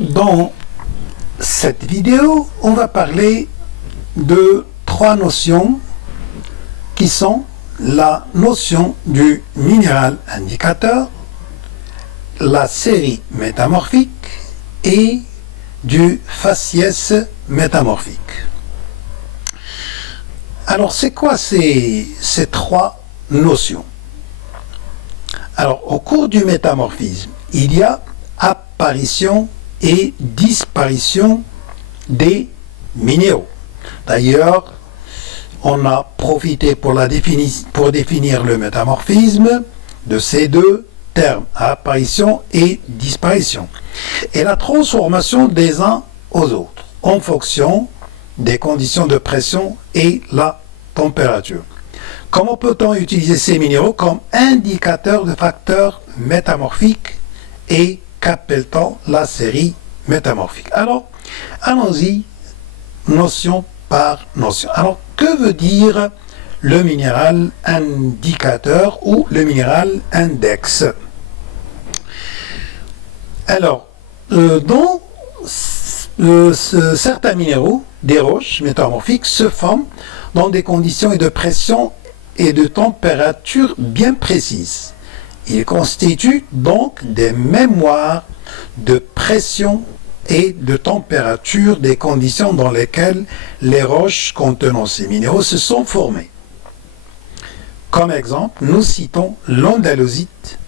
Dans cette vidéo, on va parler de trois notions qui sont la notion du minéral indicateur, la série métamorphique et du faciès métamorphique. Alors, c'est quoi ces trois notions? Alors, au cours du métamorphisme, il y a apparition et disparition des minéraux. D'ailleurs, on a profité pour définir le métamorphisme de ces deux termes, apparition et disparition, et la transformation des uns aux autres en fonction des conditions de pression et la température. Comment peut-on utiliser ces minéraux comme indicateurs de facteurs métamorphiques et qu'appelle-t-on la série métamorphique? Alors, allons-y, notion par notion. Alors, que veut dire le minéral indicateur ou le minéral index? Alors, dans certains minéraux, des roches métamorphiques se forment dans des conditions de pression et de température bien précises. Ils constituent donc des mémoires de pression et de température des conditions dans lesquelles les roches contenant ces minéraux se sont formées. Comme exemple, nous citons l'andalosite,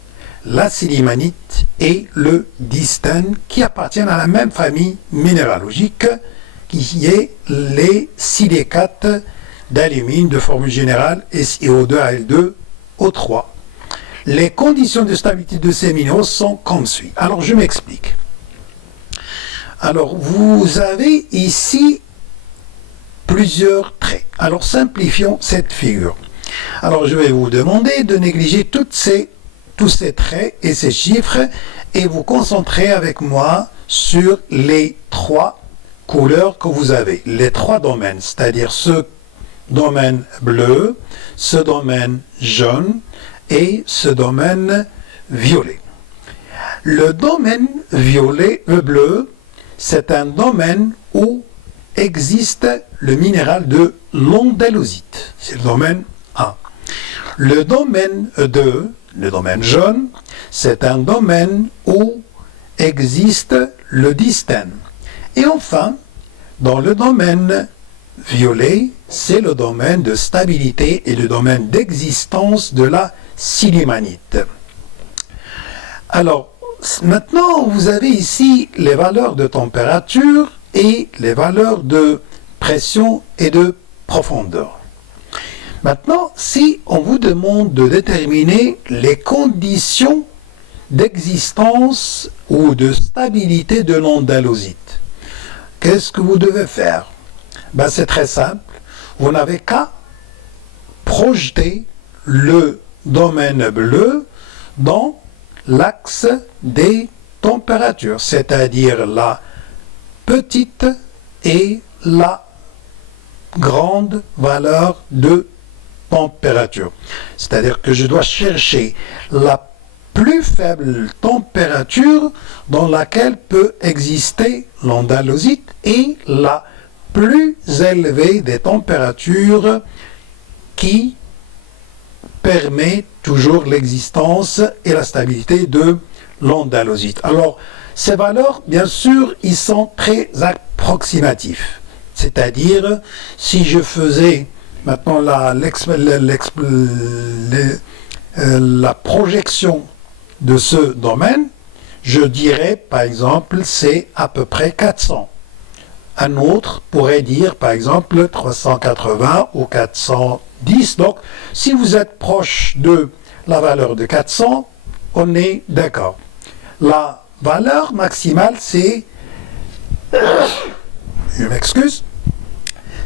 la silimanite et le distène qui appartiennent à la même famille minéralogique qui est les silicates d'alumine de formule générale SiO2Al2O3. Les conditions de stabilité de ces minéraux sont comme suit. Alors je m'explique. Alors vous avez ici plusieurs traits. Alors simplifions cette figure. Alors je vais vous demander de négliger tous ces traits et ces chiffres et vous concentrer avec moi sur les trois couleurs que vous avez, les trois domaines, c'est-à-dire ce domaine bleu, ce domaine jaune et ce domaine violet. Le domaine bleu, c'est un domaine où existe le minéral de l'andalosite. C'est le domaine 1. Le domaine 2, le domaine jaune, c'est un domaine où existe le distène. Et enfin, dans le domaine violet, c'est le domaine de stabilité et le domaine d'existence de la silimanite. Alors, maintenant, vous avez ici les valeurs de température et les valeurs de pression et de profondeur. Maintenant, si on vous demande de déterminer les conditions d'existence ou de stabilité de l'andalosite, qu'est-ce que vous devez faire? C'est très simple. Vous n'avez qu'à projeter le domaine bleu dans l'axe des températures, c'est-à-dire la petite et la grande valeur de température. C'est-à-dire que je dois chercher la plus faible température dans laquelle peut exister l'andalosite et la plus élevée des températures qui permet toujours l'existence et la stabilité de l'andalosite. Alors, ces valeurs, bien sûr, ils sont très approximatifs. C'est-à-dire, si je faisais maintenant la projection de ce domaine, je dirais, par exemple, c'est à peu près 400. Un autre pourrait dire, par exemple, 380 ou 410. Donc, si vous êtes proche de la valeur de 400, on est d'accord. La valeur maximale, c'est... Je m'excuse.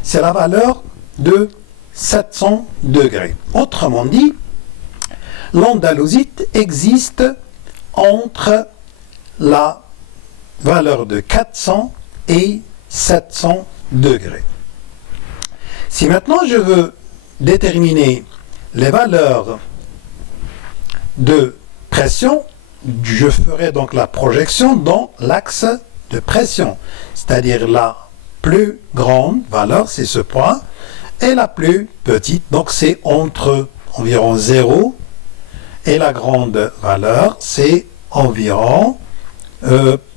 C'est la valeur de 700 degrés. Autrement dit, l'andalosite existe entre la valeur de 400 et 700 degrés. Si maintenant je veux déterminer les valeurs de pression, je ferai donc la projection dans l'axe de pression. C'est-à-dire la plus grande valeur, c'est ce point, et la plus petite, donc c'est entre environ 0 et la grande valeur, c'est environ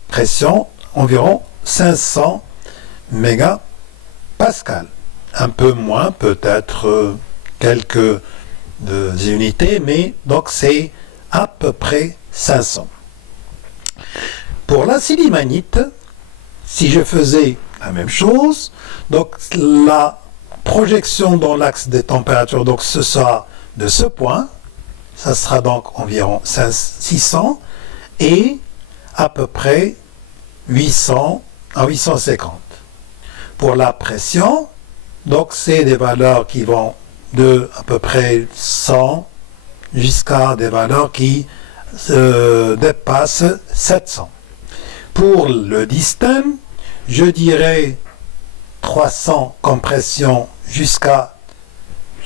pression environ 500 mégapascales. Un peu moins, peut-être quelques unités, mais donc c'est à peu près 500. Pour la silimanite, si je faisais la même chose, donc la projection dans l'axe des températures, donc ce sera de ce point, ça sera donc environ 600 et à peu près 800 à 850. Pour la pression, donc c'est des valeurs qui vont de à peu près 100 jusqu'à des valeurs qui dépassent 700. Pour le distance, je dirais 300 compressions jusqu'à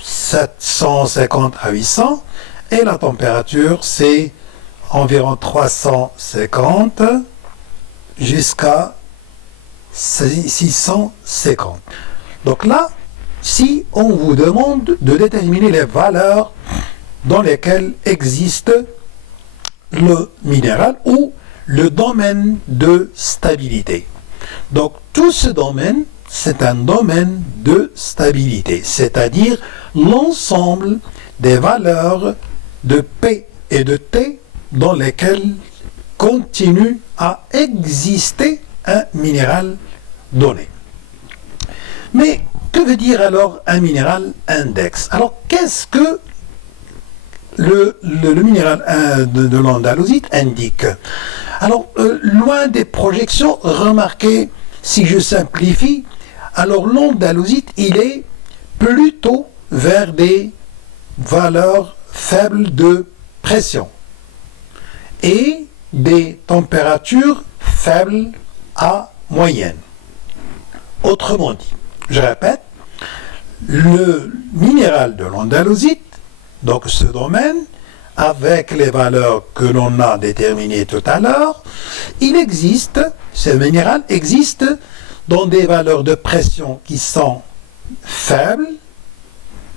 750 à 800 et la température c'est environ 350 jusqu'à 650. Donc là, si on vous demande de déterminer les valeurs dans lesquelles existe le minéral ou le domaine de stabilité. Donc tout ce domaine, c'est un domaine de stabilité, c'est-à-dire l'ensemble des valeurs de P et de T dans lesquelles continue à exister un minéral donné. Mais que veut dire alors un minéral index? Alors qu'est-ce que le minéral de l'andalosite indique? Alors, loin des projections, remarquez, si je simplifie, alors l'andalosite, il est plutôt vers des valeurs faibles de pression et des températures faibles à moyenne. Autrement dit, je répète, le minéral de l'andalosite, donc ce domaine, avec les valeurs que l'on a déterminées tout à l'heure, il existe, ce minéral existe dans des valeurs de pression qui sont faibles,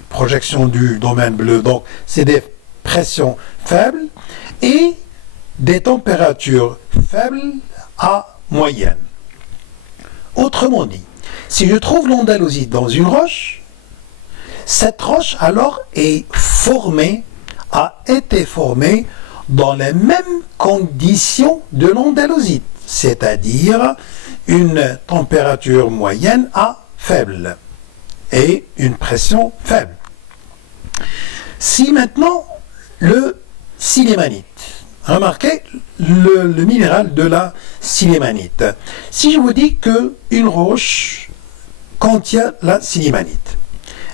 projection du domaine bleu, donc c'est des pressions faibles, et des températures faibles à moyenne. Autrement dit, si je trouve l'andalosite dans une roche, cette roche alors a été formée dans les mêmes conditions de l'andalosite, c'est-à-dire une température moyenne à faible et une pression faible. Si maintenant le silémanite, remarquez le minéral de la silémanite, si je vous dis qu'une roche contient la silémanite,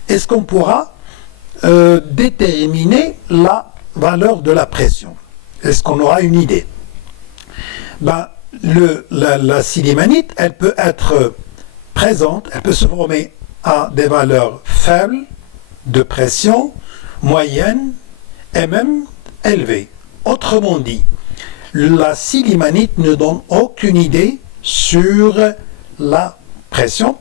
est-ce qu'on pourra déterminer la valeur de la pression? Est-ce qu'on aura une idée? La silémanite, elle peut être présente, elle peut se former à des valeurs faibles de pression, moyenne et même élevée. Autrement dit, la silémanite ne donne aucune idée sur la pression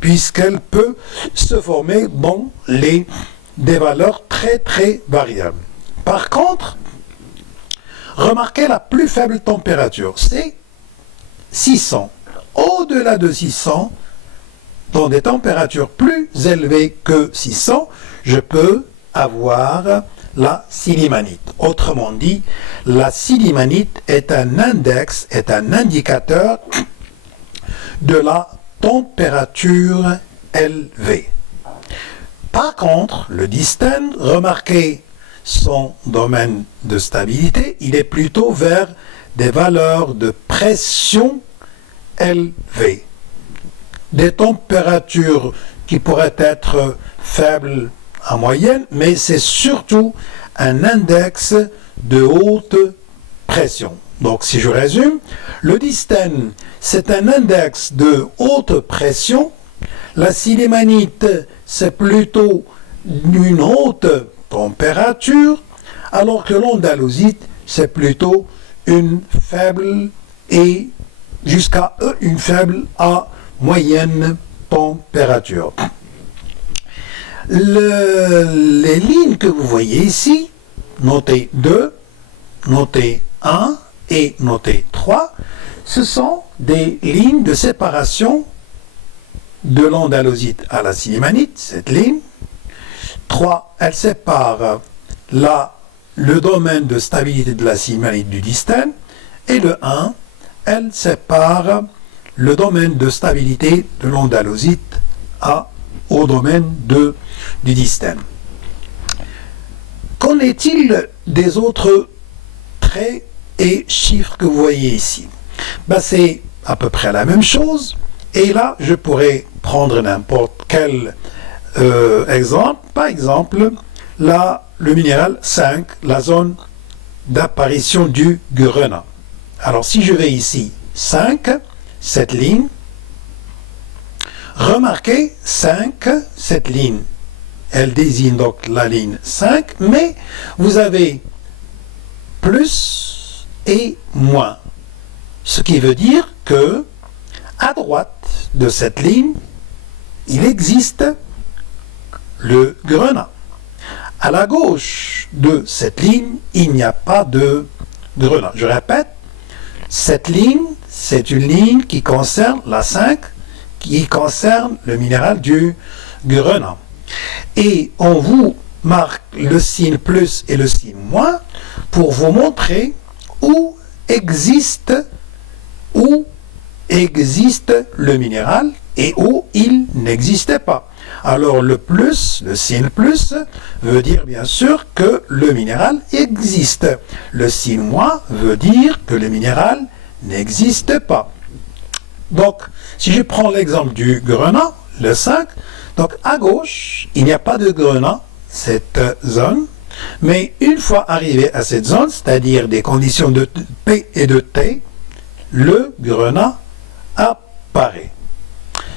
puisqu'elle peut se former dans des valeurs très très variables. Par contre, remarquez la plus faible température, c'est 600. Au-delà de 600, dans des températures plus élevées que 600, je peux avoir la silémanite. Autrement dit, la silémanite est un index, est un indicateur de la température élevée. Par contre, le distance, remarquez son domaine de stabilité, il est plutôt vers des valeurs de pression élevées. Des températures qui pourraient être faibles à moyenne, mais c'est surtout un index de haute pression. Donc si je résume, le distance, c'est un index de haute pression. La silémanite, c'est plutôt une haute température, alors que l'andalosite, c'est plutôt une faible et jusqu'à une faible à moyenne température. Les lignes que vous voyez ici, notées 2, notées 1 et notées 3, ce sont des lignes de séparation de l'andalosite à la sillimanite, cette ligne. 3, elle sépare le domaine de stabilité de la sillimanite du distène, et le 1, elle sépare le domaine de stabilité de l'andalosite au domaine du distène. Qu'en est-il des autres traits et chiffres que vous voyez ici? C'est à peu près la même chose, et là je pourrais prendre n'importe quel exemple. Par exemple, là, le minéral 5, la zone d'apparition du grenat. Alors si je vais ici 5, cette ligne, remarquez 5, cette ligne, elle désigne donc la ligne 5, mais vous avez plus et moins. Ce qui veut dire que à droite de cette ligne, il existe le grenat. À la gauche de cette ligne, il n'y a pas de grenat. Je répète, cette ligne, c'est une ligne qui concerne la 5, qui concerne le minéral du grenat. Et on vous marque le signe plus et le signe moins pour vous montrer où existe le minéral et où il n'existait pas. Alors le plus, le signe plus, veut dire bien sûr que le minéral existe. Le signe moins veut dire que le minéral n'existe pas. Donc, si je prends l'exemple du grenat, le 5, donc à gauche, il n'y a pas de grenat, cette zone, mais une fois arrivé à cette zone, c'est-à-dire des conditions de P et de T, le grenat apparaît.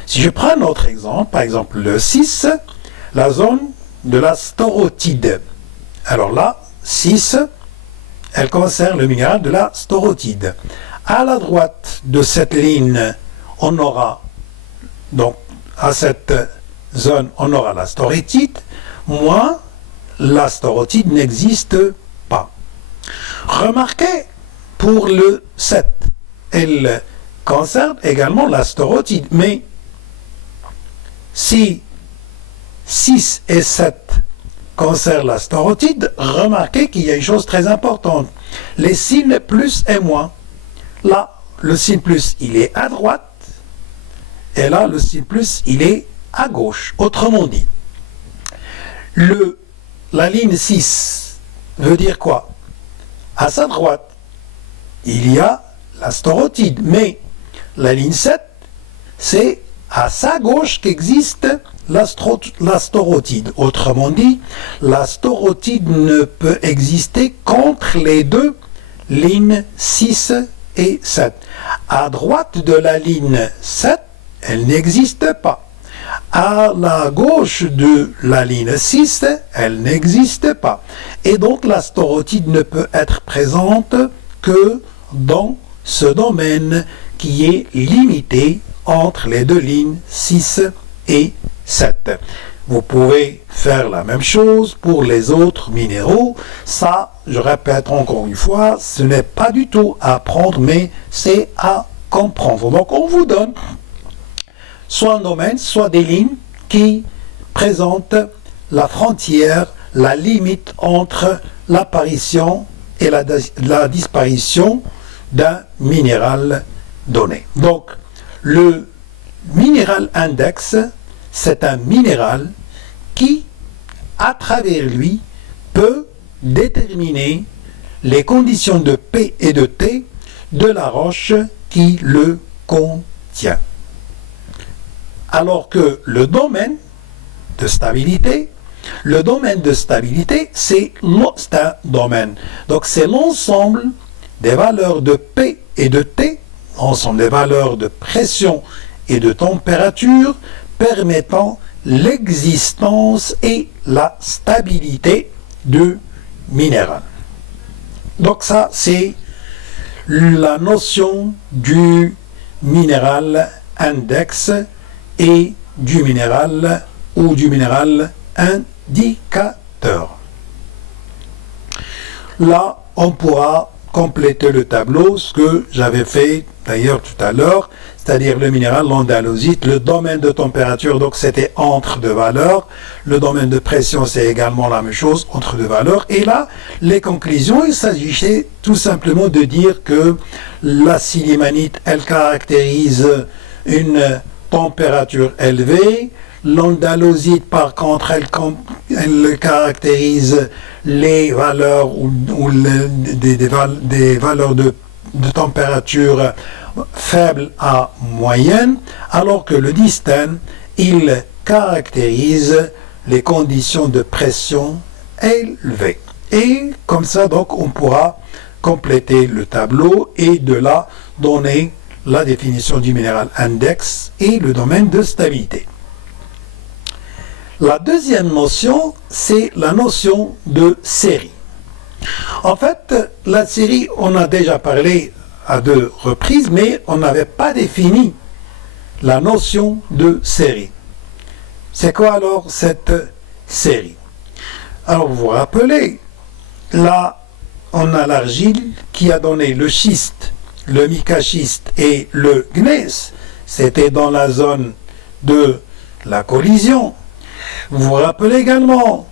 Si je prends un autre exemple, par exemple le 6, la zone de la storotide. Alors là, 6, elle concerne le minéral de la storotide. À la droite de cette ligne, on aura, donc à cette zone, on aura la storotide, moins la storotide n'existe pas. Remarquez, pour le 7, elle concerne également la storotide, mais si 6 et 7 concernent la storotide, remarquez qu'il y a une chose très importante. Les signes plus et moins. Là, le signe plus, il est à droite, et là, le signe plus, il est à gauche. Autrement dit, la ligne 6 veut dire quoi? À sa droite, il y a la storotide, mais la ligne 7, c'est à sa gauche qu'existe la storotide. Autrement dit, la storotide ne peut exister qu'entre les deux lignes 6 et 7. À droite de la ligne 7, elle n'existe pas. À la gauche de la ligne 6, elle n'existe pas. Et donc la storotide ne peut être présente que dans ce domaine qui est limité entre les deux lignes 6 et 7. Vous pouvez faire la même chose pour les autres minéraux. Ça, je répète encore une fois, ce n'est pas du tout à apprendre, mais c'est à comprendre. Donc on vous donne soit un domaine, soit des lignes qui présentent la frontière, la limite entre l'apparition et la disparition d'un minéral donné. Donc, le minéral index, c'est un minéral qui, à travers lui, peut déterminer les conditions de P et de T de la roche qui le contient. Alors que le domaine de stabilité, c'est un domaine. Donc c'est l'ensemble des valeurs de P et de T, l'ensemble des valeurs de pression et de température permettant l'existence et la stabilité du minéral. Donc ça, c'est la notion du minéral index et du minéral ou du minéral indicateur. Là, on pourra compléter le tableau, ce que j'avais fait d'ailleurs tout à l'heure, c'est-à-dire le minéral, l'andalosite, le domaine de température, donc c'était entre deux valeurs, le domaine de pression c'est également la même chose, entre deux valeurs, et là, les conclusions, il s'agissait tout simplement de dire que la silimanite, elle caractérise une température élevée, l'andalosite par contre, elle caractérise les valeurs des valeurs de température faible à moyenne, alors que le distane, il caractérise les conditions de pression élevées. Et comme ça, donc, on pourra compléter le tableau et de là donner la définition du minéral index et le domaine de stabilité. La deuxième notion, c'est la notion de série. En fait, la série, on a déjà parlé à 2 reprises, mais on n'avait pas défini la notion de série. C'est quoi alors cette série? Alors vous vous rappelez, là on a l'argile qui a donné le schiste, le micaschiste et le gneiss. C'était dans la zone de la collision. Vous vous rappelez également,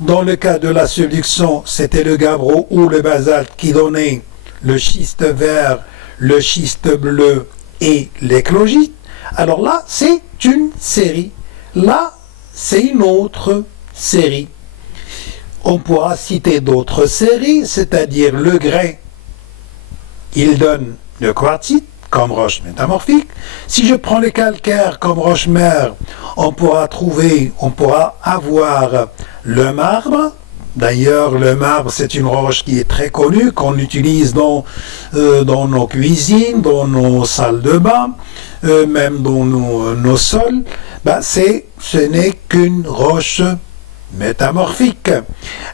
dans le cas de la subduction, c'était le gabbro ou le basalte qui donnait le schiste vert, le schiste bleu et l'éclogite. Alors là, c'est une série. Là, c'est une autre série. On pourra citer d'autres séries, c'est-à-dire le grès, il donne le quartzite comme roche métamorphique. Si je prends le calcaire comme roche mère, on pourra avoir le marbre. D'ailleurs, le marbre, c'est une roche qui est très connue, qu'on utilise dans nos cuisines, dans nos salles de bain, même dans nos sols. Ce n'est qu'une roche métamorphique.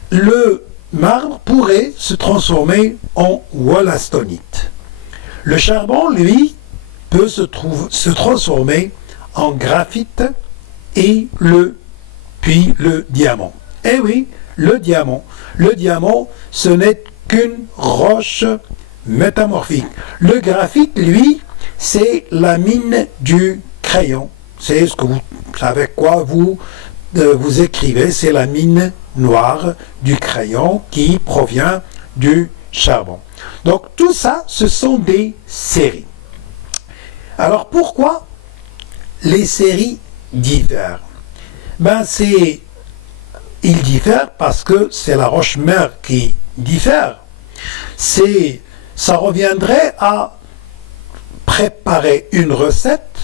Le marbre pourrait se transformer en wollastonite. Le charbon, lui, peut se transformer en graphite et puis le diamant. Eh oui, le diamant, ce n'est qu'une roche métamorphique. Le graphite, lui, c'est la mine du crayon. C'est ce que avec quoi vous écrivez, c'est la mine noire du crayon qui provient du charbon. Donc tout ça, ce sont des séries. Alors pourquoi les séries diffèrent? Ils diffèrent parce que c'est la roche mère qui diffère. Ça reviendrait à préparer une recette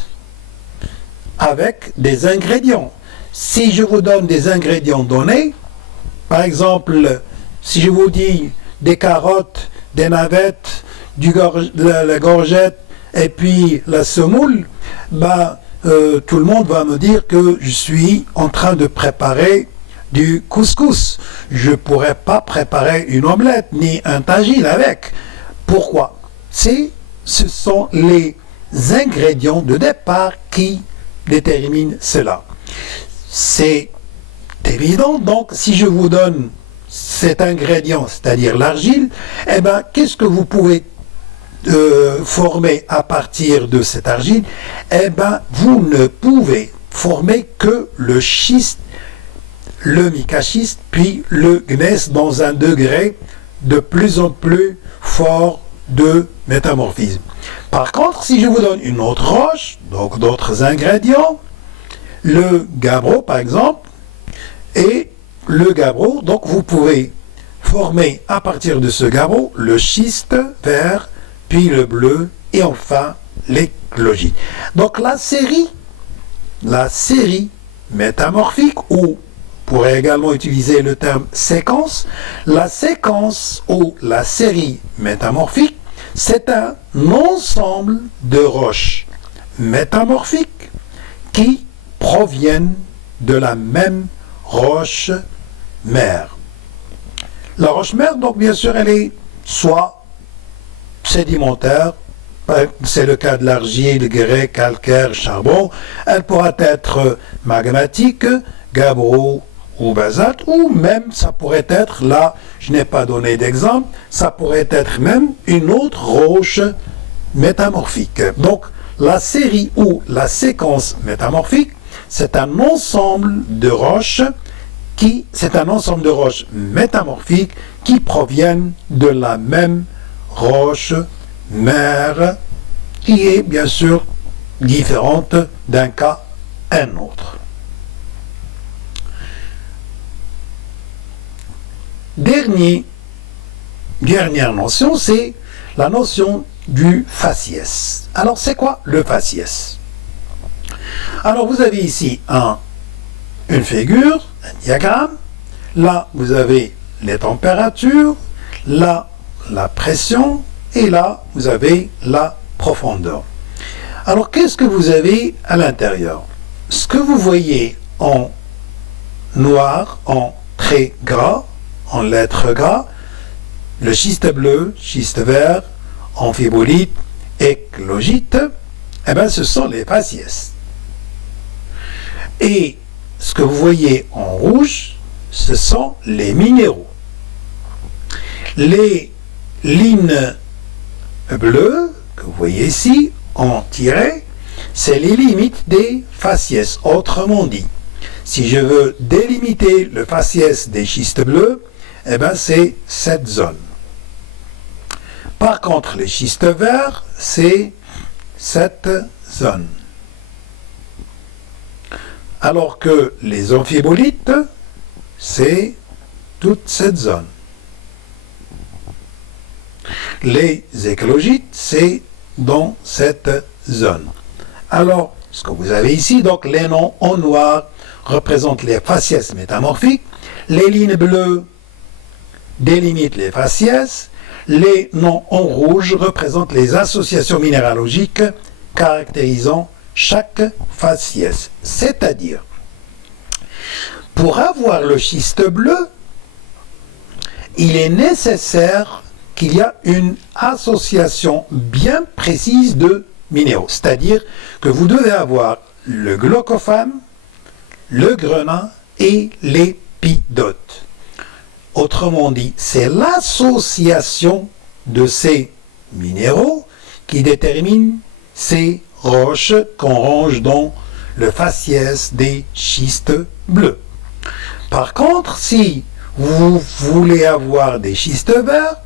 avec des ingrédients. Si je vous donne des ingrédients donnés, par exemple, si je vous dis des carottes, des navettes, la gorgette et puis la semoule, tout le monde va me dire que je suis en train de préparer du couscous. Je ne pourrais pas préparer une omelette ni un tagine avec. Pourquoi? Ce sont les ingrédients de départ qui déterminent cela. C'est évident, donc si je vous donne cet ingrédient, c'est-à-dire l'argile, qu'est-ce que vous pouvez former à partir de cette argile? Vous ne pouvez former que le schiste, le micaschiste, puis le gneiss dans un degré de plus en plus fort de métamorphisme. Par contre, si je vous donne une autre roche, donc d'autres ingrédients, le gabbro par exemple, et le gabbro, donc vous pouvez former à partir de ce gabbro le schiste vert, puis le bleu, et enfin l'éclogite. Donc la série métamorphique, ou on pourrait également utiliser le terme séquence, la séquence ou la série métamorphique, c'est un ensemble de roches métamorphiques qui proviennent de la même roche mère. La roche mère, donc bien sûr, elle est soit sédimentaire, c'est le cas de l'argile, grès, calcaire, charbon. Elle pourra être magmatique, gabbro ou basalte, ou même ça pourrait être, là je n'ai pas donné d'exemple, ça pourrait être même une autre roche métamorphique. Donc la série ou la séquence métamorphique, c'est un ensemble de roches métamorphiques qui proviennent de la même roche mère, qui est bien sûr différente d'un cas à un autre. Dernière notion, c'est la notion du faciès. Alors c'est quoi le faciès? Alors vous avez ici une figure, un diagramme. Là vous avez les températures, là la pression, et là vous avez la profondeur. Alors qu'est-ce que vous avez à l'intérieur? Ce que vous voyez en noir, en traits gras, en lettres gras, le schiste bleu, schiste vert, amphibolite, éclogite, eh bien ce sont les faciès. Et ce que vous voyez en rouge, ce sont les minéraux. Les lignes bleues que vous voyez ici en tiret, c'est les limites des faciès. Autrement dit, si je veux délimiter le faciès des schistes bleus, eh bien c'est cette zone. Par contre, les schistes verts, c'est cette zone. Alors que les amphibolites, c'est toute cette zone. Les éclogites, c'est dans cette zone. Alors, ce que vous avez ici, donc les noms en noir représentent les faciès métamorphiques, les lignes bleues délimitent les faciès, les noms en rouge représentent les associations minéralogiques caractérisant chaque faciès. C'est-à-dire, pour avoir le schiste bleu, il est nécessaire qu'il y a une association bien précise de minéraux. C'est-à-dire que vous devez avoir le glaucophane, le grenat et l'épidote. Autrement dit, c'est l'association de ces minéraux qui détermine ces roches qu'on range dans le faciès des schistes bleus. Par contre, si vous voulez avoir des schistes verts,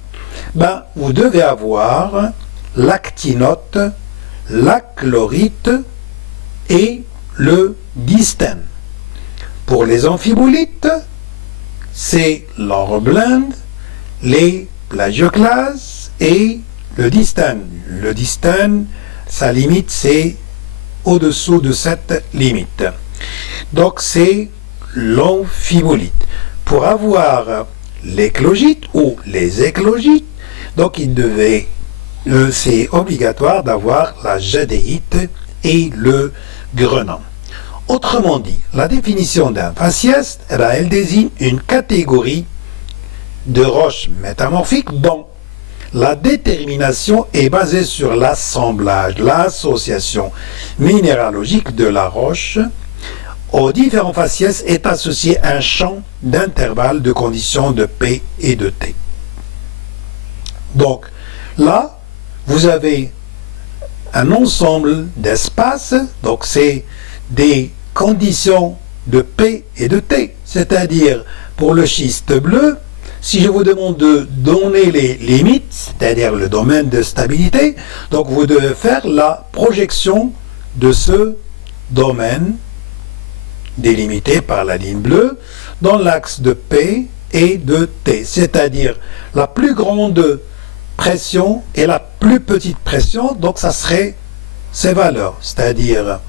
ben, vous devez avoir l'actinote, la chlorite et le distène. Pour les amphibolites, c'est l'horblinde, les plagioclases et le distène. Le distène, sa limite, c'est au-dessous de cette limite. Donc, c'est l'amphibolite. Pour avoir l'éclogite ou les éclogites, donc c'est obligatoire d'avoir la jadéite et le grenat. Autrement dit, la définition d'un faciès, elle désigne une catégorie de roches métamorphiques dont la détermination est basée sur l'assemblage, l'association minéralogique de la roche. Aux différents faciès est associé un champ d'intervalle de conditions de P et de T. Donc, là, vous avez un ensemble d'espaces, donc c'est des conditions de P et de T, c'est-à-dire pour le schiste bleu, si je vous demande de donner les limites, c'est-à-dire le domaine de stabilité, donc vous devez faire la projection de ce domaine délimité par la ligne bleue dans l'axe de P et de T, c'est-à-dire la plus grande pression et la plus petite pression, donc ça serait ces valeurs, c'est-à-dire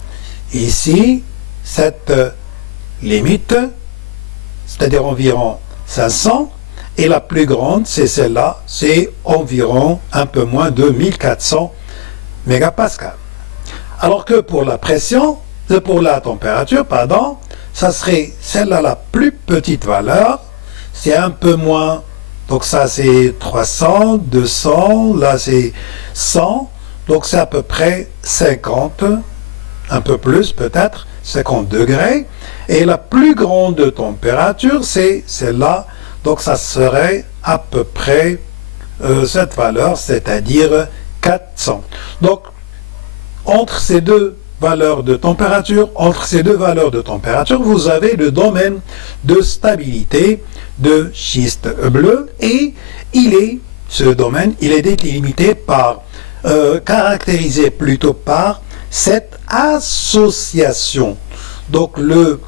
ici, cette limite, c'est-à-dire environ 500, et la plus grande, c'est celle-là, c'est environ un peu moins de 1400 mégapascales. Alors que pour la pression, pour la température, pardon, ça serait celle-là la plus petite valeur, c'est un peu moins, donc ça c'est 300, 200, là c'est 100, Donc c'est à peu près 50, un peu plus peut-être, 50 degrés. Et la plus grande température, c'est celle-là. Donc ça serait à peu près cette valeur, c'est-à-dire 400. Donc entre ces deux valeurs de température, vous avez le domaine de stabilité de schiste bleu et ce domaine, il est délimité par, caractérisé plutôt par cette association. Donc le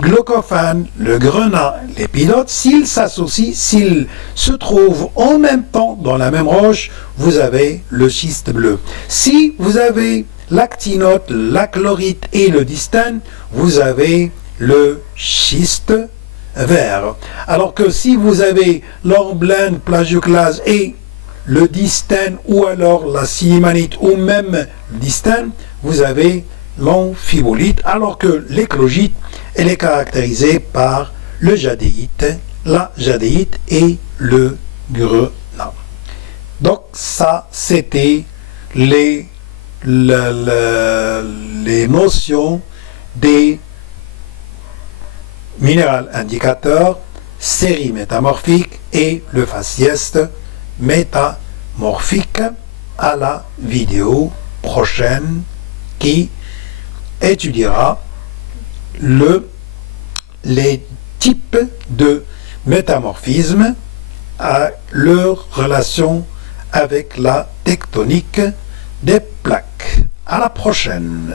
glaucophane, le grenat, l'épidote, s'ils s'associent, s'ils se trouvent en même temps dans la même roche, vous avez le schiste bleu. Si vous avez l'actinote, la chlorite et le distane, vous avez le schiste vert. Alors que si vous avez l'hornblende, plagioclase et le distane ou alors la silimanite ou même le distane, vous avez l'amphibolite, alors que l'éclogite, elle est caractérisée par le jadéite, la jadéite et le grenat. Donc ça, c'était les notions des minéral indicateur, série métamorphique et le faciès métamorphique. À la vidéo prochaine qui étudiera les types de métamorphisme à leur relation avec la tectonique des plaques. À la prochaine.